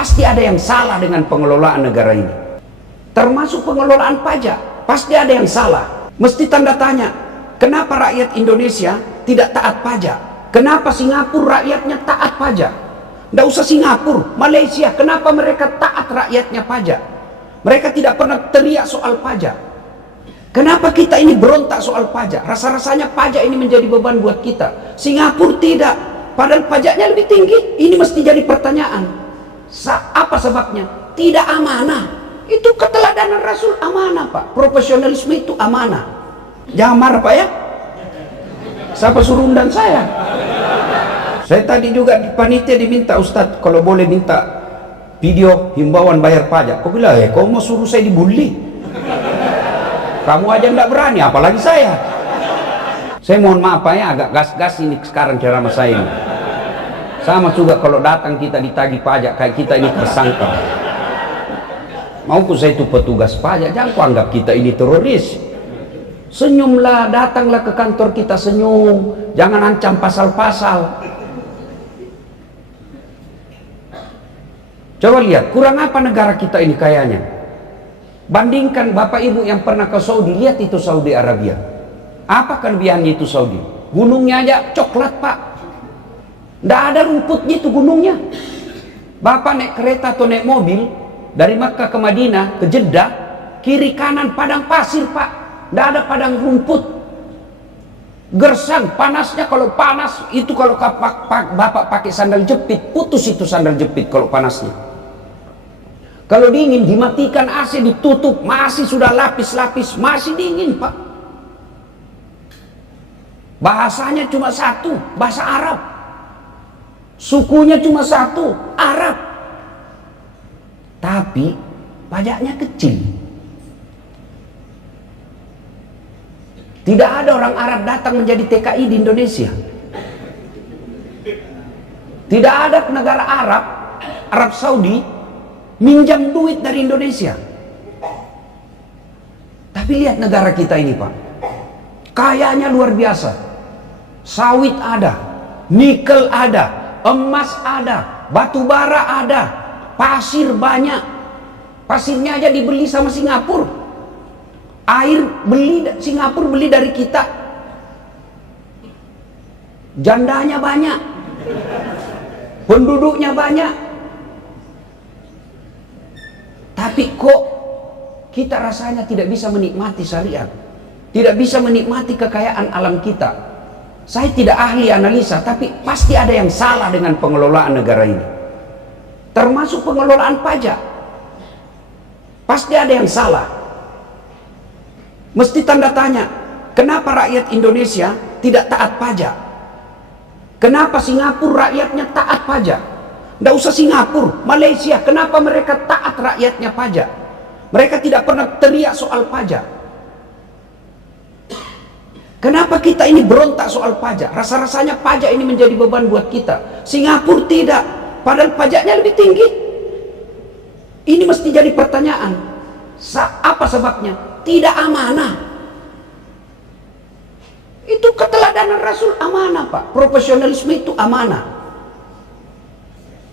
pasti ada yang salah dengan pengelolaan negara ini. Termasuk pengelolaan pajak, pasti ada yang salah. Mesti tanda tanya, kenapa rakyat Indonesia tidak taat pajak? Kenapa Singapura rakyatnya taat pajak? Nggak usah Singapura, Malaysia, kenapa mereka taat rakyatnya pajak? Mereka tidak pernah teriak soal pajak. Kenapa kita ini berontak soal pajak? Rasa-rasanya pajak ini menjadi beban buat kita. Singapura tidak, padahal pajaknya lebih tinggi. Ini mesti jadi pertanyaan. Apa sebabnya? Tidak amanah. Itu keteladanan Rasul, amanah Pak. Profesionalisme itu amanah. Jangan marah Pak ya. Siapa suruh undang saya? Saya tadi juga di panitia diminta, Ustadz kalau boleh minta video himbauan bayar pajak. Kau bilang, kau mau suruh saya dibully? Kamu aja nggak berani, apalagi saya. Saya mohon maaf Pak ya, agak gas-gas ini sekarang ceramah saya ini. Sama juga kalau datang kita ditagih pajak, kayak kita ini tersangka. Maupun saya itu petugas pajak, jangan kau anggap kita ini teroris. Senyumlah, datanglah ke kantor kita senyum, jangan ancam pasal-pasal. Coba lihat, kurang apa negara kita ini kayanya? Bandingkan Bapak Ibu yang pernah ke Saudi, lihat itu Saudi Arabia. Apa kelebihannya itu Saudi? Gunungnya aja coklat Pak. Nggak ada rumputnya itu gunungnya. Bapak naik kereta atau naik mobil dari Makkah ke Madinah, ke Jeddah, kiri kanan padang pasir Pak. Nggak ada padang rumput. Gersang, panasnya kalau panas itu kalau Bapak pakai sandal jepit, putus itu sandal jepit kalau panasnya. Kalau dingin dimatikan AC, ditutup, masih sudah lapis-lapis, masih dingin Pak. Bahasanya cuma satu, bahasa Arab. Sukunya cuma satu, Arab. Tapi pajaknya kecil. Tidak ada orang Arab datang menjadi TKI di Indonesia. Tidak ada negara Arab Saudi minjam duit dari Indonesia. Tapi lihat negara kita ini Pak, kayanya luar biasa. Sawit ada, nikel ada, emas ada, batu bara ada, pasir banyak. Pasirnya aja dibeli sama Singapura. Air Singapura beli dari kita. Jandanya banyak, penduduknya banyak. Tapi kok kita rasanya tidak bisa menikmati syariat, tidak bisa menikmati kekayaan alam kita. Saya tidak ahli analisa, tapi pasti ada yang salah dengan pengelolaan negara ini. Termasuk pengelolaan pajak. Pasti ada yang salah. Mesti tanda tanya, kenapa rakyat Indonesia tidak taat pajak? Kenapa Singapura rakyatnya taat pajak? Nggak usah Singapura, Malaysia, kenapa mereka taat rakyatnya pajak? Mereka tidak pernah teriak soal pajak. Kenapa kita ini berontak soal pajak? Rasa-rasanya pajak ini menjadi beban buat kita. Singapura tidak, padahal pajaknya lebih tinggi. Ini mesti jadi pertanyaan. Apa sebabnya? Tidak amanah. Itu keteladanan Rasul, amanah Pak. Profesionalisme itu amanah.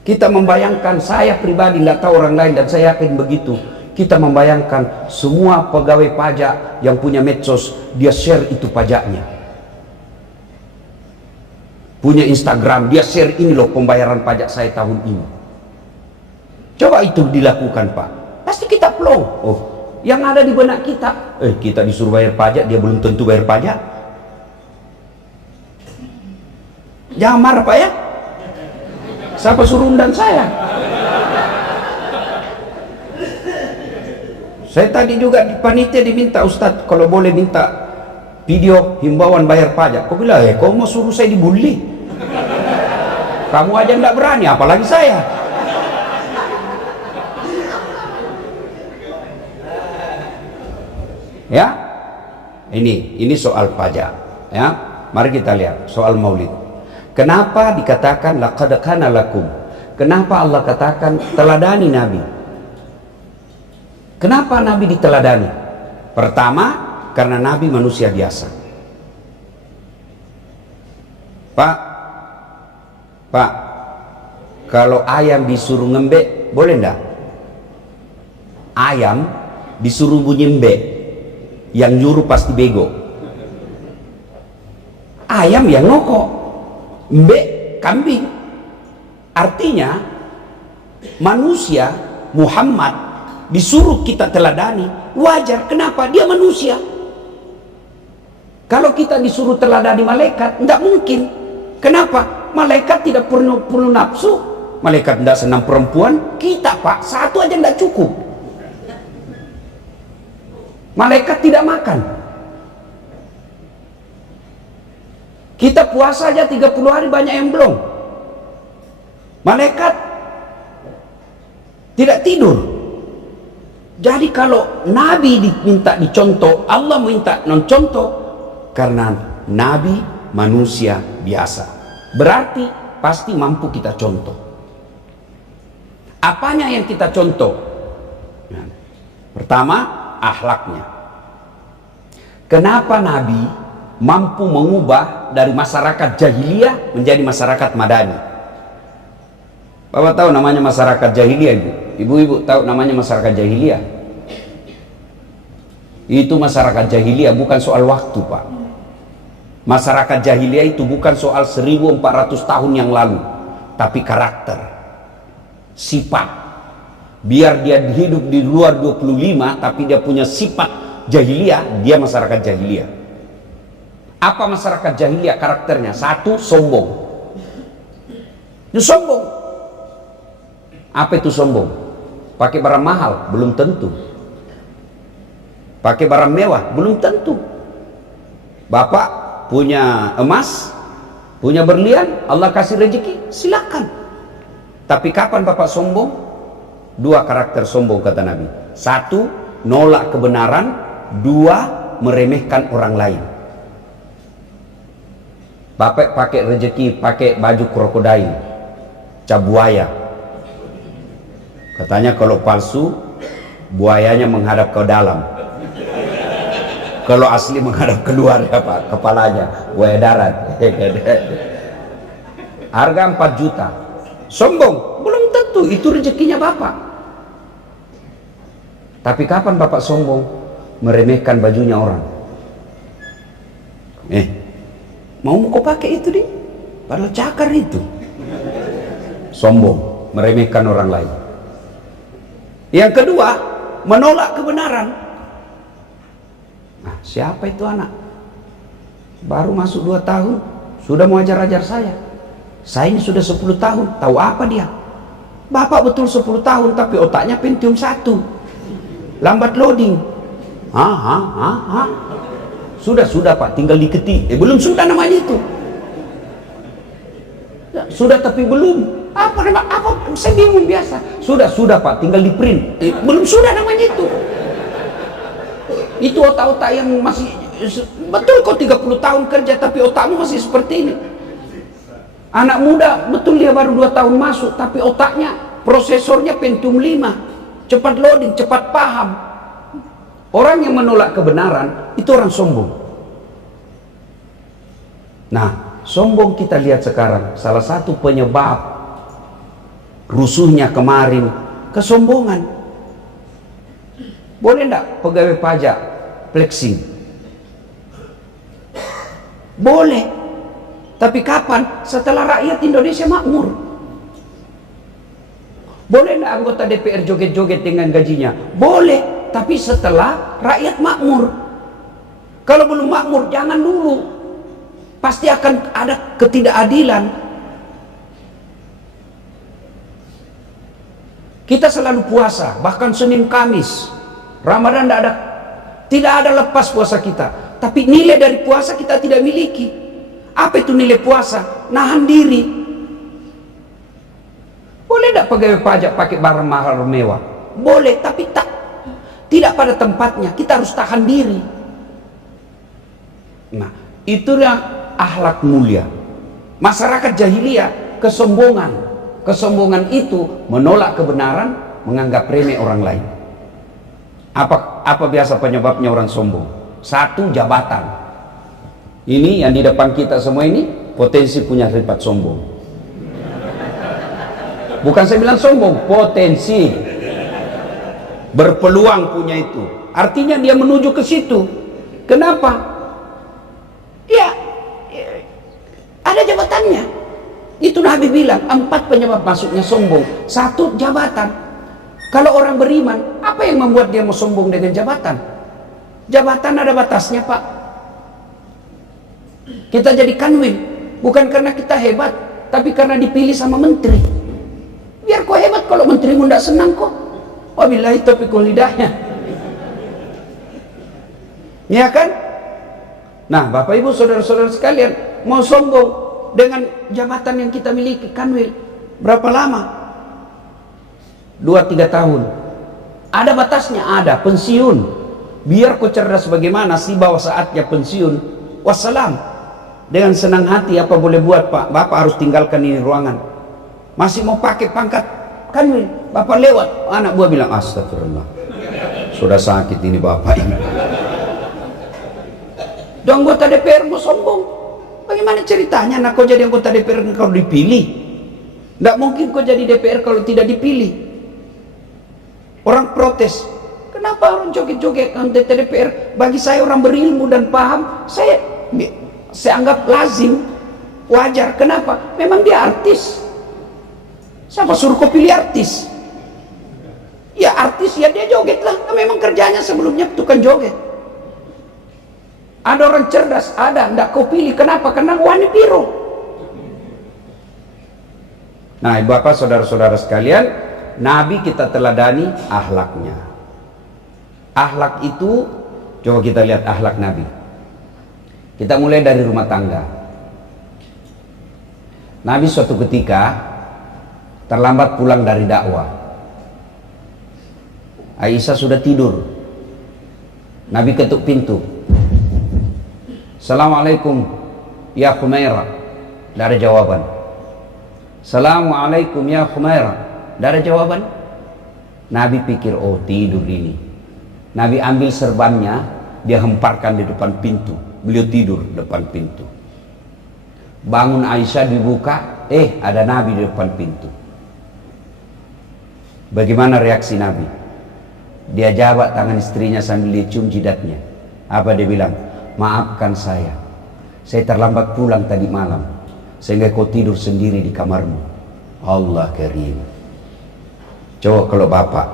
Kita membayangkan, saya pribadi nggak tahu orang lain dan saya yakin begitu. Kita membayangkan semua pegawai pajak yang punya medsos, dia share itu pajaknya. Punya Instagram, dia share ini loh pembayaran pajak saya tahun ini. Coba itu dilakukan Pak. Pasti kita plong. Oh, yang ada di benak kita, kita disuruh bayar pajak, dia belum tentu bayar pajak. Jangan marah Pak ya. Siapa suruh undang saya? Saya tadi juga di panitia diminta, Ustadz kalau boleh minta video himbauan bayar pajak. Kau bilang, kau mau suruh saya dibully? Kamu aja nggak berani, apalagi saya. Ya, ini soal pajak. Ya, mari kita lihat soal Maulid. Kenapa dikatakan laqad kana lakum? Kenapa Allah katakan teladani Nabi? Kenapa Nabi diteladani? Pertama, karena Nabi manusia biasa. Pak, Kalau ayam disuruh ngembek, boleh enggak? Ayam disuruh bunyi mbek, yang nyuruh pasti bego. Ayam yang ngokok, mbek kambing. Artinya manusia Muhammad disuruh kita teladani, wajar. Kenapa? Dia manusia. Kalau kita disuruh teladani malaikat, tidak mungkin. Kenapa? Malaikat tidak perlu nafsu. Malaikat tidak senang perempuan. Kita Pak, satu aja tidak cukup. Malaikat tidak makan. Kita puasa aja 30 hari, banyak yang belum. Malaikat tidak tidur. Jadi kalau Nabi diminta dicontoh, Allah minta non-contoh, karena Nabi manusia biasa. Berarti pasti mampu kita contoh. Apanya yang kita contoh? Pertama, akhlaknya. Kenapa Nabi mampu mengubah dari masyarakat jahiliyah menjadi masyarakat madani? Bapak tahu namanya masyarakat jahiliyah, Ibu? Ibu-ibu tahu namanya masyarakat jahiliyah? Itu masyarakat jahiliyah bukan soal waktu, Pak. Masyarakat jahiliyah itu bukan soal 1400 tahun yang lalu, tapi karakter, sifat. Biar dia hidup di luar 25 tapi dia punya sifat jahiliyah, dia masyarakat jahiliyah. Apa masyarakat jahiliyah karakternya? Satu, sombong. Itu sombong. Apa itu sombong? Pakai barang mahal? Belum tentu. Pakai barang mewah? Belum tentu. Bapak punya emas, punya berlian, Allah kasih rezeki, silakan. Tapi kapan Bapak sombong? Dua karakter sombong kata Nabi. Satu, nolak kebenaran. Dua, meremehkan orang lain. Bapak pakai rezeki, pakai baju krokodil, cap buaya. Katanya kalau palsu, buayanya menghadap ke dalam. Kalau asli menghadap keluar ya Pak, kepalanya buaya darat. Harga 4 juta. Sombong? Belum tentu, itu rezekinya Bapak. Tapi kapan Bapak sombong? Meremehkan bajunya orang. Mau kau pakai itu nih? Padahal cakar itu. Sombong, meremehkan orang lain. Yang kedua, menolak kebenaran. Nah, siapa itu anak? Baru masuk 2 tahun, sudah mau ajar-ajar saya. Saya ini sudah 10 tahun, tahu apa dia? Bapak betul 10 tahun, tapi otaknya Pentium 1. Lambat loading. Sudah Pak, tinggal diketik. Belum sudah namanya itu. Sudah tapi belum. Apa saya bingung biasa. Sudah Pak, tinggal di print. Belum sudah namanya itu. Itu otak-otak yang masih betul kok 30 tahun kerja tapi otakmu masih seperti ini. Anak muda betul dia baru 2 tahun masuk tapi otaknya, prosesornya Pentium 5. Cepat loading, cepat paham. Orang yang menolak kebenaran itu orang sombong. Nah, sombong kita lihat sekarang salah satu penyebab rusuhnya kemarin, kesombongan. Boleh enggak pegawai pajak flexing? Boleh. Tapi kapan? Setelah rakyat Indonesia makmur. Boleh enggak anggota DPR joget-joget dengan gajinya? Boleh, tapi setelah rakyat makmur. Kalau belum makmur jangan dulu. Pasti akan ada ketidakadilan. Kita selalu puasa, bahkan Senin Kamis. Ramadan tidak ada lepas puasa kita. Tapi nilai dari puasa kita tidak miliki. Apa itu nilai puasa? Nahan diri. Boleh tidak pegawai pajak pakai barang mahal mewah? Boleh, tapi tidak pada tempatnya. Kita harus tahan diri. Nah, itulah akhlak mulia. Masyarakat jahiliyah kesombongan. Kesombongan itu menolak kebenaran, menganggap remeh orang lain. Apa biasa penyebabnya orang sombong? Satu, jabatan. Ini yang di depan kita semua ini potensi punya sifat sombong. Bukan saya bilang sombong, potensi. Berpeluang punya itu. Artinya dia menuju ke situ. Kenapa? Ya, ada jabatannya. Itu Nabi bilang, 4 penyebab masuknya sombong. 1, jabatan. Kalau orang beriman, apa yang membuat dia mau sombong dengan jabatan? Jabatan ada batasnya, Pak. Kita jadi kanwil, bukan karena kita hebat, tapi karena dipilih sama menteri. Biar kau hebat, kalau menterimu tidak senang kok. Wabillahi taufiq wal hidayah. Ya kan? Nah, Bapak Ibu saudara-saudara sekalian, mau sombong dengan jabatan yang kita miliki, kanwil, berapa lama? 2-3 tahun. Ada batasnya, ada pensiun. Biar kau cerdas bagaimana sih bahwa saatnya pensiun. Wassalam. Dengan senang hati apa boleh buat, Pak? Bapak harus tinggalkan ini ruangan. Masih mau pakai pangkat kanwil, Bapak lewat, anak buah bilang astagfirullah, sudah sakit ini Bapak ini. Dan anggota DPR mau sombong. Bagaimana ceritanya nak kau jadi anggota DPR kalau dipilih? Tidak mungkin kau jadi DPR kalau tidak dipilih. Orang protes, kenapa orang joget-joget anggota DPR? Bagi saya orang berilmu dan paham, saya anggap lazim, wajar. Kenapa? Memang dia artis. Siapa suruh kau pilih artis? Ya artis, ya dia joget lah. Memang kerjanya sebelumnya tukang joget. Ada orang cerdas, ada, ndak kau pilih. Kenapa? Karena warna biru. Nah, Bapak saudara-saudara sekalian, Nabi kita teladani akhlaknya. Akhlak itu, coba kita lihat akhlak Nabi. Kita mulai dari rumah tangga. Nabi suatu ketika terlambat pulang dari dakwah. Aisyah sudah tidur. Nabi ketuk pintu. Assalamualaikum ya Khumairah. Tidak ada jawaban. Assalamualaikum ya Khumairah. Tidak ada jawaban. Nabi pikir, oh tidur ini. Nabi ambil serbannya, dia hemparkan di depan pintu. Beliau tidur depan pintu. Bangun Aisyah, dibuka, ada Nabi di depan pintu. Bagaimana reaksi Nabi? Dia jabat tangan istrinya sambil dia cium jidatnya. Apa dia bilang? Maafkan saya terlambat pulang tadi malam sehingga kau tidur sendiri di kamarmu. Allah karim. Coba kalau Bapak,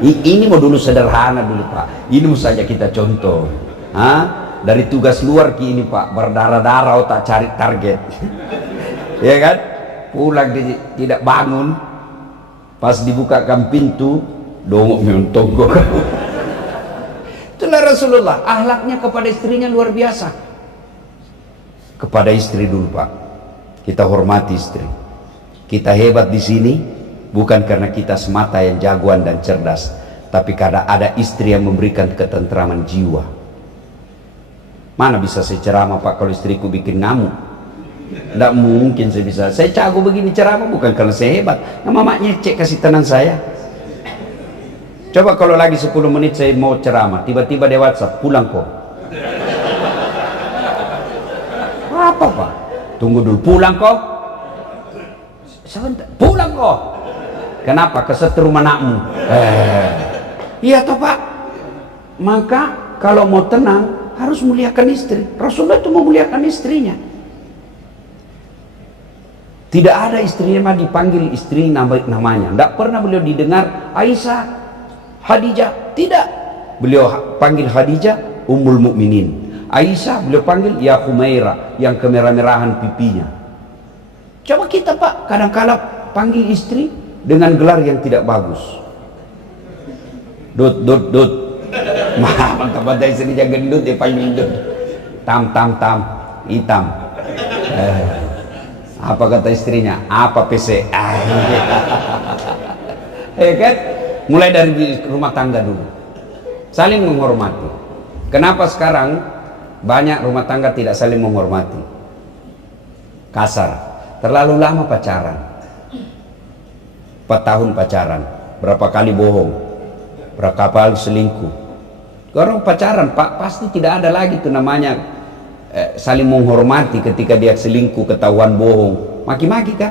ini mau dulu sederhana dulu Pak, ini mau saja kita contoh. Dari tugas luar ke ini Pak, berdarah-darah otak cari target. Ya kan? Pulang tidak bangun, pas dibukakan pintu dongok mentonggok kamu. Itulah Rasulullah, akhlaknya kepada istrinya luar biasa. Kepada istri dulu Pak, kita hormati istri. Kita hebat di sini bukan karena kita semata yang jagoan dan cerdas, tapi karena ada istri yang memberikan ketentraman jiwa. Mana bisa saya ceramah Pak kalau istriku bikin ngamuk? Tidak mungkin saya bisa. Saya jago begini ceramah bukan karena saya hebat. Nah, mamanya cek kasih tenang saya. Coba kalau lagi 10 menit saya mau ceramah, tiba-tiba dia WhatsApp, pulang kok. Apa Pak? Tunggu dulu, pulang kok. Sebentar, pulang kok. Kenapa? Kesetrum anakmu. Iya toh Pak. Maka kalau mau tenang harus muliakan istri. Rasulullah itu memuliakan istrinya. Tidak ada istrinya dipanggil istri namanya. Tidak pernah beliau didengar Aisyah, Khadijah, tidak. Beliau panggil Khadijah Ummul Mukminin. Aisyah beliau panggil ya Khumairah, yang kemerah-merahan pipinya. Coba kita Pak, kadang-kadang panggil istri dengan gelar yang tidak bagus. Dut. Mantap banget istri jangan gendut, dia panggil dut. Tam, hitam. Apa kata istrinya? Apa PC? Ya kan? Mulai dari rumah tangga dulu. Saling menghormati. Kenapa sekarang banyak rumah tangga tidak saling menghormati? Kasar. Terlalu lama pacaran. 4 tahun pacaran. Berapa kali bohong? Berapa kali selingkuh? Orang pacaran Pak, pasti tidak ada lagi tuh namanya saling menghormati. Ketika dia selingkuh, ketahuan bohong, maki-maki kan?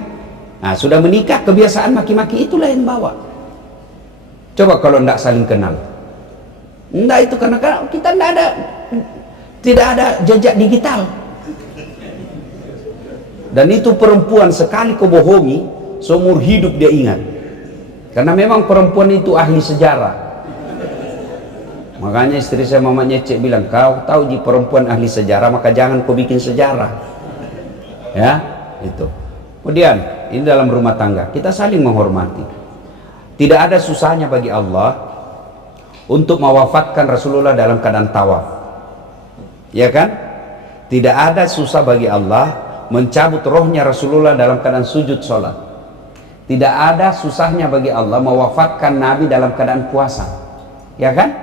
Nah, sudah menikah, kebiasaan maki-maki itulah yang bawa. Coba kalau tidak saling kenal. Enggak, itu karena kita tidak ada jejak digital. Dan itu perempuan sekali kau bohongi, seumur hidup dia ingat. Karena memang perempuan itu ahli sejarah. Makanya istri saya Mama Nyecek bilang, kau tahu ji perempuan ahli sejarah, maka jangan kau bikin sejarah. Ya, itu. Kemudian, ini dalam rumah tangga, kita saling menghormati. Tidak ada susahnya bagi Allah untuk mewafatkan Rasulullah dalam keadaan tawaf. Ya kan? Tidak ada susah bagi Allah mencabut rohnya Rasulullah dalam keadaan sujud sholat. Tidak ada susahnya bagi Allah mewafatkan Nabi dalam keadaan puasa. Ya kan?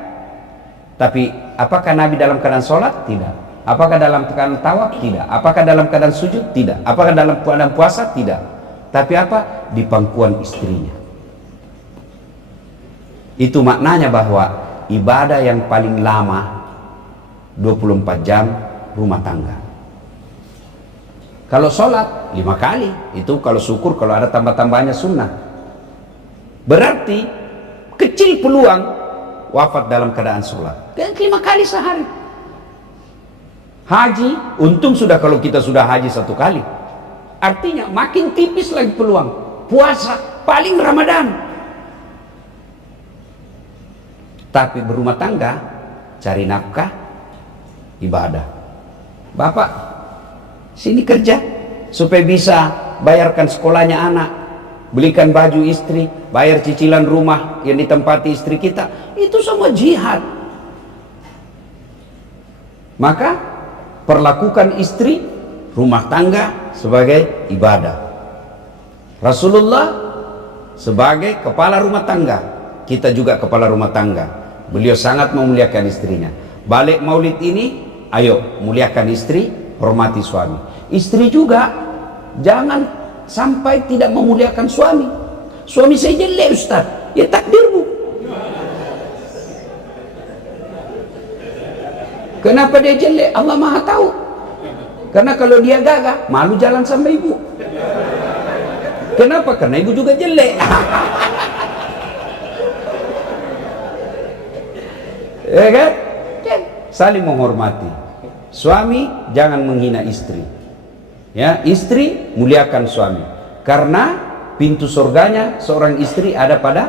Tapi apakah Nabi dalam keadaan sholat? Tidak. Apakah dalam keadaan tawaf? Tidak. Apakah dalam keadaan sujud? Tidak. Apakah dalam keadaan puasa? Tidak. Tapi apa? Di pangkuan istrinya. Itu maknanya bahwa ibadah yang paling lama 24 jam rumah tangga. Kalau sholat 5 kali, itu kalau syukur, kalau ada tambah-tambahnya sunnah. Berarti kecil peluang wafat dalam keadaan sholat. 5 kali sehari. Haji, untung sudah kalau kita sudah haji 1 kali. Artinya makin tipis lagi peluang. Puasa paling Ramadan. Tapi berumah tangga, cari nafkah, ibadah. Bapak, sini kerja supaya bisa bayarkan sekolahnya anak, belikan baju istri, bayar cicilan rumah yang ditempati istri kita. Itu semua jihad. Maka perlakukan istri rumah tangga sebagai ibadah. Rasulullah sebagai kepala rumah tangga, kita juga kepala rumah tangga. Beliau sangat memuliakan istrinya. Balik maulid ini, ayo muliakan istri, hormati suami. Istri juga jangan sampai tidak memuliakan suami. Suami saya jelek Ustaz, ya takdir bu. Kenapa dia jelek? Allah Maha tahu. Karena kalau dia gagah, malu jalan sama ibu. Kenapa? Karena ibu juga jelek. Ya kan? Saling menghormati. Suami jangan menghina istri. Ya, istri muliakan suami. Karena pintu surganya seorang istri ada pada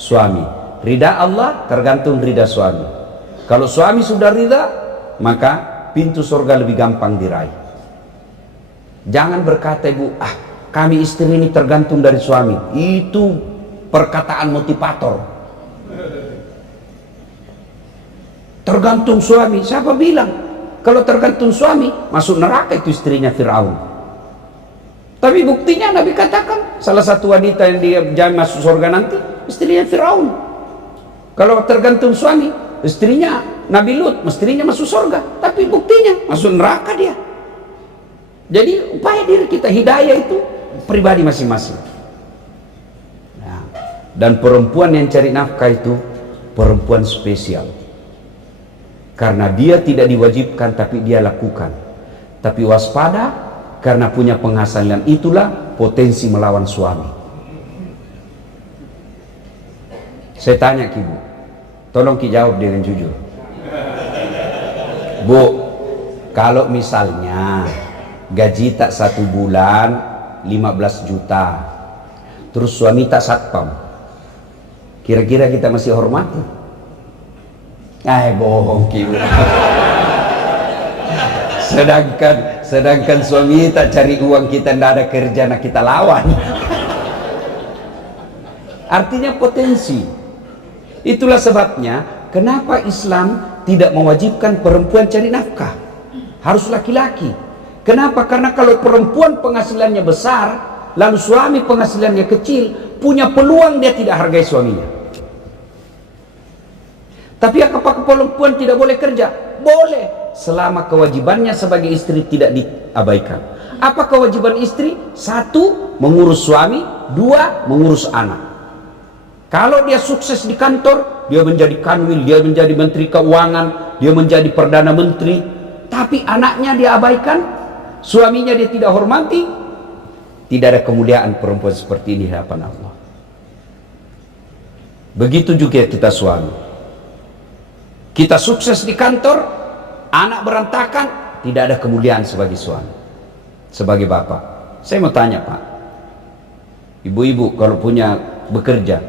suami. Ridha Allah tergantung ridha suami. Kalau suami sudah ridha, maka pintu surga lebih gampang diraih. Jangan berkata ibu, kami istri ini tergantung dari suami. Itu perkataan motivator. Tergantung suami, siapa bilang? Kalau tergantung suami, masuk neraka itu istrinya Fir'aun. Tapi buktinya Nabi katakan, salah satu wanita yang dia jamin masuk surga nanti, istrinya Fir'aun. Kalau tergantung suami, istrinya Nabi Lut, istrinya masuk surga. Tapi buktinya, masuk neraka dia. Jadi upaya diri kita, hidayah itu pribadi masing-masing. Nah, dan perempuan yang cari nafkah itu perempuan spesial. Karena dia tidak diwajibkan tapi dia lakukan. Tapi waspada karena punya penghasilan, itulah potensi melawan suami. Saya tanya ke ibu, tolong ki jawab dengan jujur. Bu, kalau misalnya gaji tak 1 bulan 15 juta, terus suami tak satpam, kira-kira kita masih hormati? Bohong ki. Sedangkan suami tak cari uang, kita ndak ada kerja, nak kita lawan. Artinya potensi. Itulah sebabnya kenapa Islam tidak mewajibkan perempuan cari nafkah, harus laki-laki. Kenapa? Karena kalau perempuan penghasilannya besar, lalu suami penghasilannya kecil, punya peluang dia tidak hargai suaminya. Tapi apakah perempuan tidak boleh kerja? Boleh, selama kewajibannya sebagai istri tidak diabaikan. Apa kewajiban istri? 1, mengurus suami. 2, mengurus anak. Kalau dia sukses di kantor, dia menjadi kanwil, dia menjadi menteri keuangan, dia menjadi perdana menteri, tapi anaknya dia abaikan, suaminya dia tidak hormati, Tidak ada kemuliaan perempuan seperti ini di hadapan Allah. Begitu juga kita suami. Kita sukses di kantor, anak berantakan, tidak ada kemuliaan sebagai suami, sebagai bapak. Saya mau tanya Pak, ibu-ibu kalau punya bekerja,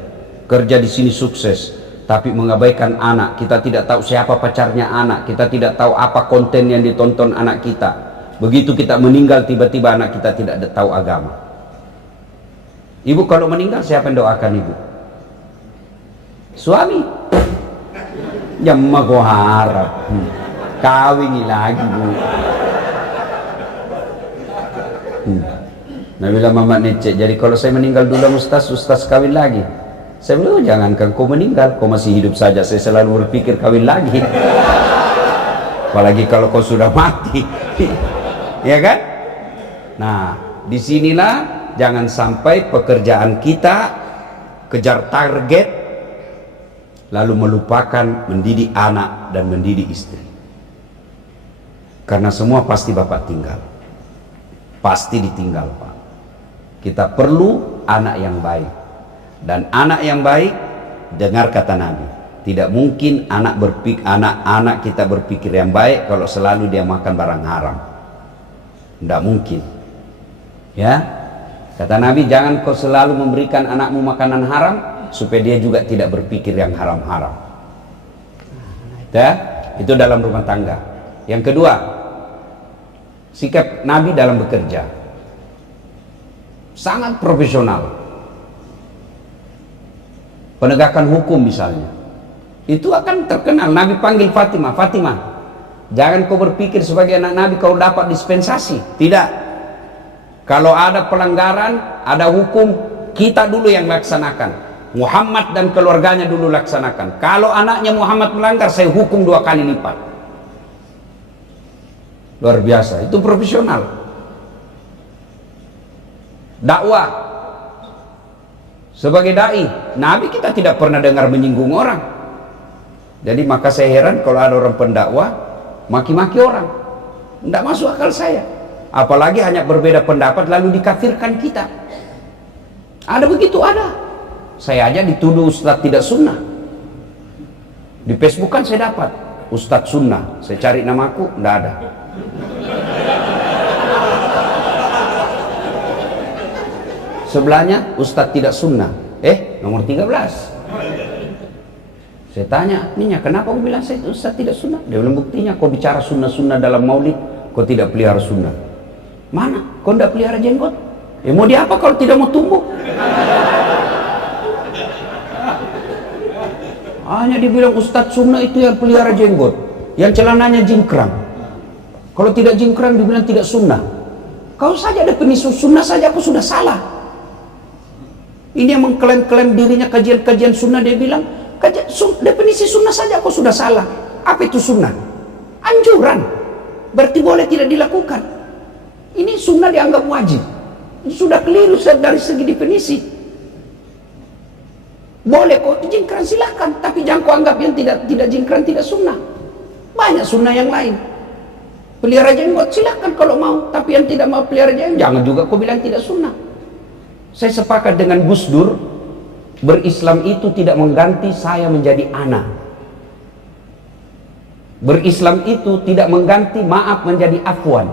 kerja di sini sukses, tapi mengabaikan anak, kita tidak tahu siapa pacarnya anak, kita tidak tahu apa konten yang ditonton anak kita. Begitu kita meninggal, tiba-tiba anak kita tidak tahu agama. Ibu kalau meninggal, siapa yang doakan ibu? Suami. Ya mah gua harap kawin lagi bu. Nah bilang Mama Nece, jadi kalau saya meninggal dulu Ustaz kawin lagi. Saya bilang, oh, jangankan kau meninggal, kau masih hidup saja saya selalu berpikir kawin lagi. Apalagi kalau kau sudah mati. Ya kan? Nah, disinilah jangan sampai pekerjaan kita kejar target lalu melupakan mendidik anak dan mendidik istri. Karena semua pasti Bapak tinggal. Pasti ditinggal, Pak. Kita perlu anak yang baik. Dan anak yang baik, dengar kata Nabi, tidak mungkin anak kita berpikir yang baik kalau selalu dia makan barang haram. Tidak mungkin. Ya, kata Nabi, jangan kau selalu memberikan anakmu makanan haram supaya dia juga tidak berpikir yang haram-haram. Ya, itu dalam rumah tangga. Yang kedua, sikap Nabi dalam bekerja sangat profesional. Penegakan hukum misalnya, itu akan terkenal. Nabi panggil Fatimah, Fatimah, jangan kau berpikir sebagai anak Nabi kau dapat dispensasi. Tidak. Kalau ada pelanggaran, ada hukum, kita dulu yang laksanakan. Muhammad dan keluarganya dulu laksanakan. Kalau anaknya Muhammad melanggar, saya hukum 2 kali lipat. Luar biasa, itu profesional. Dakwah. Sebagai dai, Nabi kita tidak pernah dengar menyinggung orang. Jadi maka saya heran kalau ada orang pendakwah maki-maki orang. Tidak masuk akal saya. Apalagi hanya berbeda pendapat lalu dikafirkan kita. Ada begitu, ada. Saya aja dituduh Ustadz tidak sunnah. Di Facebook kan saya dapat Ustadz sunnah. Saya cari namaku, tidak ada. Sebelahnya Ustadz tidak sunnah. Nomor 13. Saya tanya, Ninya, kenapa kau bilang saya Ustadz tidak sunnah? Dia bilang, buktinya kau bicara sunnah-sunnah dalam maulid, kau tidak pelihara sunnah. Mana? Kau tidak pelihara jenggot? Mau diapa kalau tidak mau tumbuh? Hanya dibilang Ustadz sunnah itu yang pelihara jenggot, yang celananya jingkrang. Kalau tidak jingkrang dibilang tidak sunnah. Kau saja definisi sunnah saja aku sudah salah. Ini yang mengklaim-klaim dirinya kajian-kajian sunnah, dia bilang definisi sunnah saja aku sudah salah. Apa itu sunnah? Anjuran. Berarti boleh tidak dilakukan. Ini sunnah dianggap wajib. Sudah keliru dari segi definisi. Boleh kok jingkrang silahkan, tapi jangan kau anggap yang tidak jingkrang tidak sunnah. Banyak sunnah yang lain. Pelihara jenggot silahkan kalau mau, tapi yang tidak mau pelihara jenggot jangan juga kau bilang tidak sunnah. Saya sepakat dengan Gus Dur, berislam itu tidak mengganti saya menjadi anak. Berislam itu tidak mengganti maaf menjadi afwan.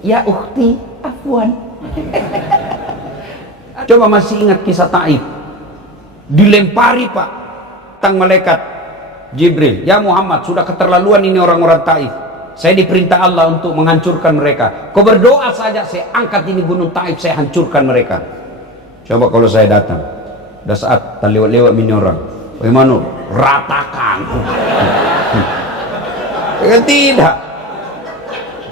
Ya ukhti, afwan. Coba masih ingat kisah Taif? Dilempari Pak tang malaikat Jibril, ya Muhammad, sudah keterlaluan ini orang-orang Taif. Saya diperintah Allah untuk menghancurkan mereka. Kau berdoa saja, saya angkat ini gunung Taif, saya hancurkan mereka. Coba kalau saya datang, udah saat lewat-lewat ini orang, bagaimana? Ratakan. Tidak.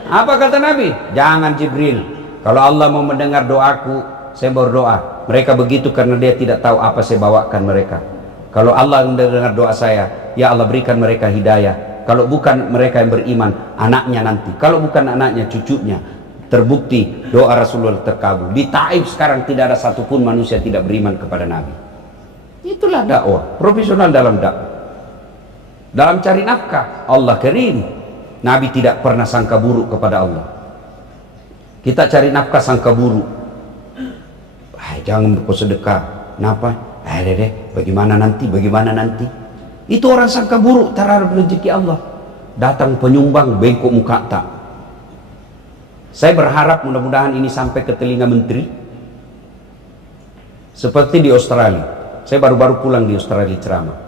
Apa kata Nabi? Jangan Jibril. Kalau Allah mau mendengar doaku, saya berdoa. Mereka begitu karena dia tidak tahu apa saya bawakan mereka. Kalau Allah mendengar doa saya, ya Allah berikan mereka hidayah. Kalau bukan mereka yang beriman, anaknya nanti. Kalau bukan anaknya, cucunya. Terbukti doa Rasulullah terkabul. Di Taif sekarang tidak ada satupun manusia tidak beriman kepada Nabi. Itulah dakwah, profesional dalam dakwah. Dalam cari nafkah, Allah karim. Nabi tidak pernah sangka buruk kepada Allah. Kita cari nafkah sangka buruk. jangan bersedekah. Kenapa? Deh, bagaimana nanti, bagaimana nanti. Itu orang sangka buruk terhadap rezeki Allah. Datang penyumbang, bengkok muka tak. Saya berharap mudah-mudahan ini sampai ke telinga menteri. Seperti di Australia. Saya baru-baru pulang di Australia ceramah.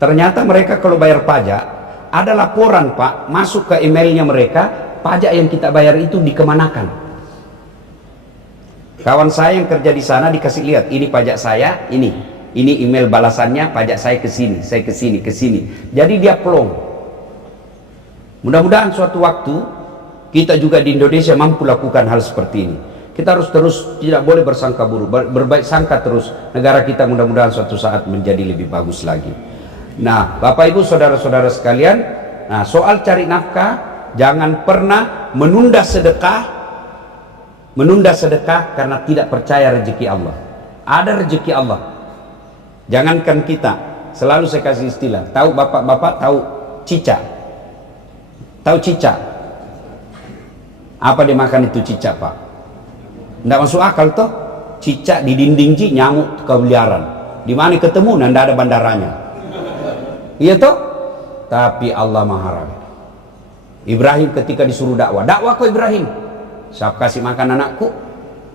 Ternyata mereka kalau bayar pajak, ada laporan Pak, masuk ke emailnya mereka, pajak yang kita bayar itu dikemanakan. Kawan saya yang kerja di sana dikasih lihat, ini pajak saya, ini email balasannya, pajak saya ke sini, saya ke sini, ke sini. Jadi dia plong. Mudah-mudahan suatu waktu kita juga di Indonesia mampu lakukan hal seperti ini. Kita harus terus, tidak boleh bersangka buruk, berbaik sangka terus. Negara kita mudah-mudahan suatu saat menjadi lebih bagus lagi. Nah, Bapak Ibu saudara-saudara sekalian, nah soal cari nafkah, jangan pernah menunda sedekah karena tidak percaya rezeki Allah. Ada rezeki Allah. Jangankan kita, selalu saya kasih istilah. Tahu bapak-bapak tahu cicak? Tahu cicak? Apa dimakan itu cicak Pak? Tidak masuk akal toh. Cicak di dinding nyamuk keliaran. Di mana ketemu? Nanda ada bandaranya. Iya toh? Tapi Allah Maha. Ibrahim ketika disuruh dakwah ke Ibrahim. Siapa kasih makan anakku?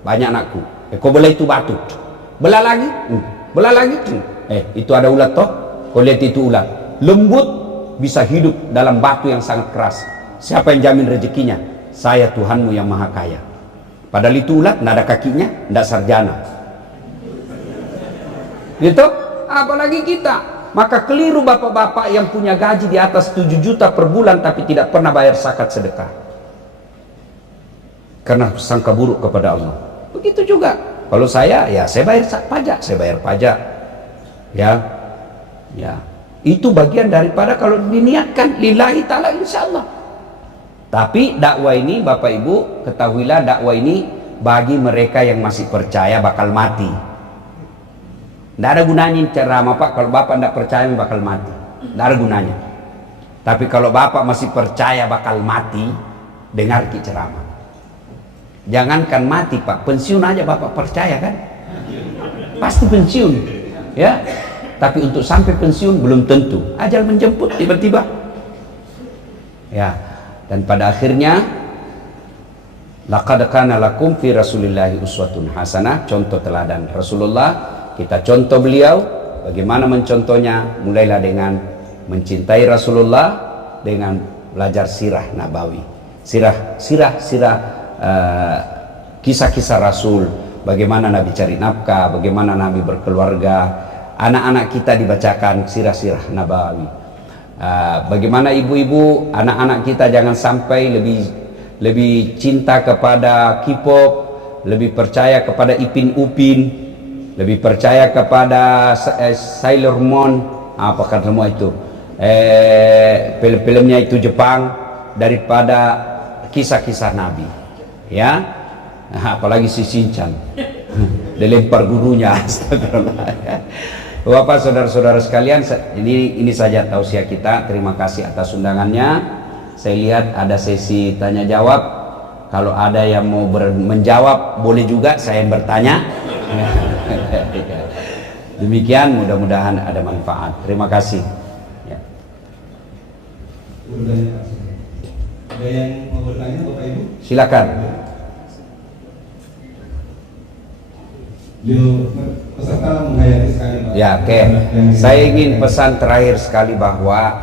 Banyak anakku. Kau belah itu batu. Belah lagi? Belah lagi? Itu ada ulat toh? Kau lihat itu ulat. Lembut bisa hidup dalam batu yang sangat keras. Siapa yang jamin rezekinya? Saya Tuhanmu yang Maha Kaya. Padahal itu ulat, tidak ada kakinya, tidak sarjana. Gitu? Apalagi kita. Maka keliru bapak-bapak yang punya gaji di atas 7 juta per bulan tapi tidak pernah bayar zakat sedekah. Karena sangka buruk kepada Allah. Begitu juga. Kalau saya, ya saya bayar pajak, saya bayar pajak. Ya. Itu bagian daripada kalau diniatkan lillahi ta'ala insyaallah. Tapi dakwah ini Bapak Ibu ketahuilah, dakwah ini bagi mereka yang masih percaya bakal mati. Tidak ada gunanya ceramah Pak, kalau Bapak tidak percaya bakal mati. Tidak ada gunanya. Tapi kalau Bapak masih percaya bakal mati, dengar ceramah. Jangankan mati Pak, pensiun aja Bapak percaya kan? Pasti pensiun. Ya. Tapi untuk sampai pensiun belum tentu. Ajal menjemput tiba-tiba. Ya. Dan pada akhirnya laqad kana lakum fi rasulillahi uswatun hasanah, contoh teladan Rasulullah. Kita contoh beliau, bagaimana mencontohnya? Mulailah dengan mencintai Rasulullah, dengan belajar sirah nabawi, kisah-kisah Rasul, bagaimana Nabi cari nafkah, bagaimana Nabi berkeluarga. Anak-anak kita dibacakan sirah-sirah nabawi. Bagaimana ibu-ibu, anak-anak kita jangan sampai lebih cinta kepada K-pop, lebih percaya kepada Ipin Upin, lebih percaya kepada Sailor Moon, apakah semua itu film-filmnya itu Jepang, daripada kisah-kisah Nabi. Ya, apalagi si Shinchan dilempar gurunya. Astagfirullah. Bapak saudara-saudara sekalian, ini saja tausiah kita. Terima kasih atas undangannya. Saya lihat ada sesi tanya jawab. Kalau ada yang mau menjawab boleh juga saya yang bertanya. Demikian, mudah-mudahan ada manfaat. Terima kasih. Ya. Ada yang mau bertanya Bapak Ibu? Silakan. Peserta menghayati sekali Pak. Ya, oke. Saya ingin pesan terakhir sekali bahwa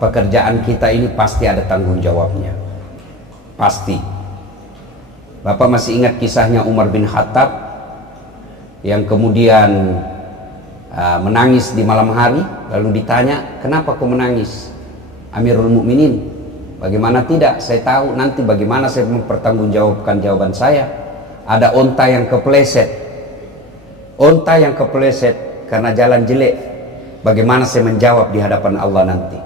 pekerjaan kita ini pasti ada tanggung jawabnya. Pasti. Bapak masih ingat kisahnya Umar bin Khattab yang kemudian menangis di malam hari, lalu ditanya, "Kenapa kau menangis, Amirul Mukminin?" Bagaimana tidak? Saya tahu nanti bagaimana saya mempertanggungjawabkan jawaban saya. Ada onta yang kepleset. Onta yang kepleset karena jalan jelek. Bagaimana saya menjawab di hadapan Allah nanti?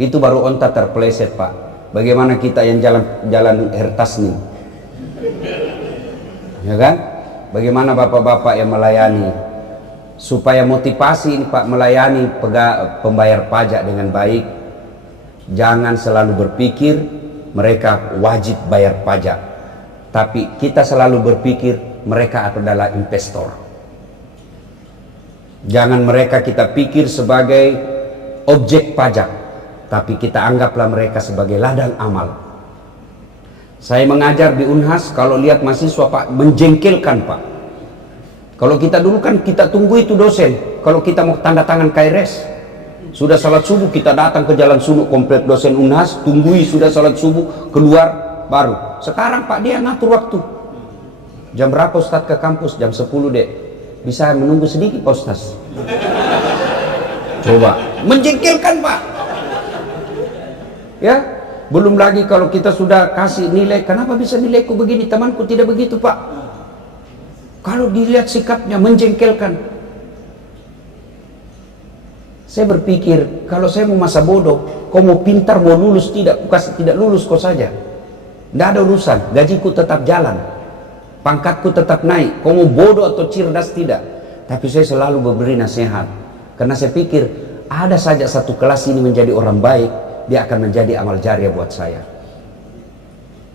Itu baru onta terpleset Pak. Bagaimana kita yang jalan hertas nih? Ya kan? Bagaimana bapak-bapak yang melayani? Supaya motivasi ini Pak melayani pembayar pajak dengan baik. Jangan selalu berpikir mereka wajib bayar pajak. Tapi kita selalu berpikir mereka adalah investor. Jangan mereka kita pikir sebagai objek pajak, tapi kita anggaplah mereka sebagai ladang amal. Saya mengajar di Unhas, kalau lihat mahasiswa Pak, menjengkelkan Pak. Kalau kita dulu kan kita tunggu itu dosen, kalau kita mau tanda tangan KRS, sudah salat subuh kita datang ke Jalan Sunuk komplek dosen Unhas, tunggui sudah salat subuh, keluar baru. Sekarang Pak dia ngatur waktu. Jam berapa Ustadz ke kampus? Jam 10 dek. Bisa menunggu sedikit Pak Ustadz? Coba, menjengkelkan Pak. Ya, belum lagi kalau kita sudah kasih nilai, kenapa bisa nilaiku begini, temanku tidak begitu Pak. Kalau dilihat sikapnya menjengkelkan. Saya berpikir, kalau saya mau masa bodoh, kau mau pintar, mau lulus, tidak lulus kau saja. Tidak ada urusan, gajiku tetap jalan, pangkatku tetap naik. Kau mau bodoh atau cerdas tidak. Tapi saya selalu memberi nasihat, karena saya pikir ada saja satu kelas ini menjadi orang baik, dia akan menjadi amal jariah buat saya.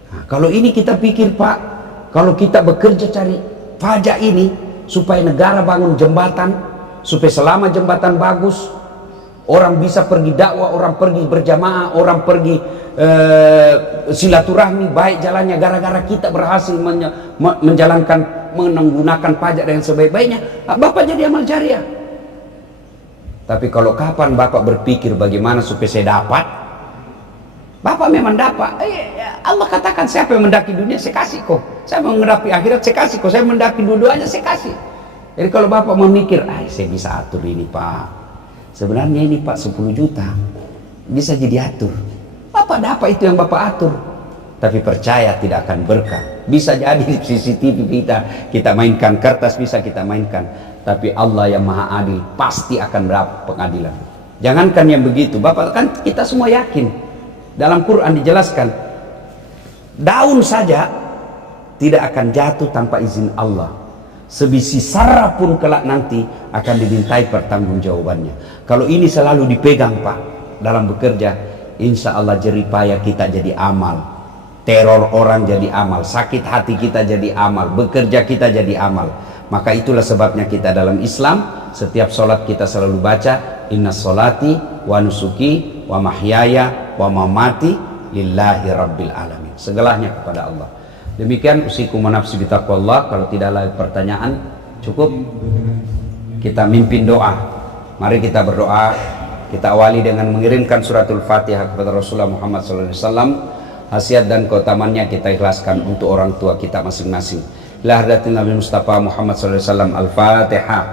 Nah, kalau ini kita pikir Pak, kalau kita bekerja cari pajak ini supaya negara bangun jembatan, supaya selama jembatan bagus, orang bisa pergi dakwah, orang pergi berjamaah, orang pergi silaturahmi baik jalannya, gara-gara kita berhasil menjalankan, menggunakan pajak dengan sebaik-baiknya, Bapak jadi amal jariah. Tapi kalau kapan Bapak berpikir bagaimana supaya saya dapat, Bapak memang dapat. Allah katakan siapa yang mendaki dunia saya kasih kok, saya menghadapi akhirat saya kasih kok, saya mendaki dua-duanya saya kasih. Jadi kalau Bapak memikir, saya bisa atur ini Pak, sebenarnya ini Pak 10 juta bisa jadi atur, Bapak dapat itu yang Bapak atur. Tapi percaya tidak akan berkah. Bisa jadi di CCTV kita mainkan, kertas bisa kita mainkan, tapi Allah yang maha adil pasti akan berapa pengadilan. Jangankan yang begitu Bapak, kan kita semua yakin dalam Quran dijelaskan, daun saja tidak akan jatuh tanpa izin Allah. Sebisi sarah pun kelak nanti akan dimintai pertanggungjawabannya. Kalau ini selalu dipegang Pak dalam bekerja, insya Allah jeripaya kita jadi amal, teror orang jadi amal, sakit hati kita jadi amal, bekerja kita jadi amal. Maka itulah sebabnya kita dalam Islam setiap sholat kita selalu baca, inna sholati wa nusuki wa mahyaya wa mamati lillahi rabbil alamin, segalanya kepada Allah. Demikian usikum wa nafsi bitaqwallah. Kalau tidak ada pertanyaan cukup, kita mimpin doa. Mari kita berdoa. Kita awali dengan mengirimkan suratul Fatihah kepada Rasulullah Muhammad SAW. Khasiat dan keutamannya kita ikhlaskan untuk orang tua kita masing-masing. Ila hadratin Nabi Mustafa Muhammad SAW. Al-Fatihah.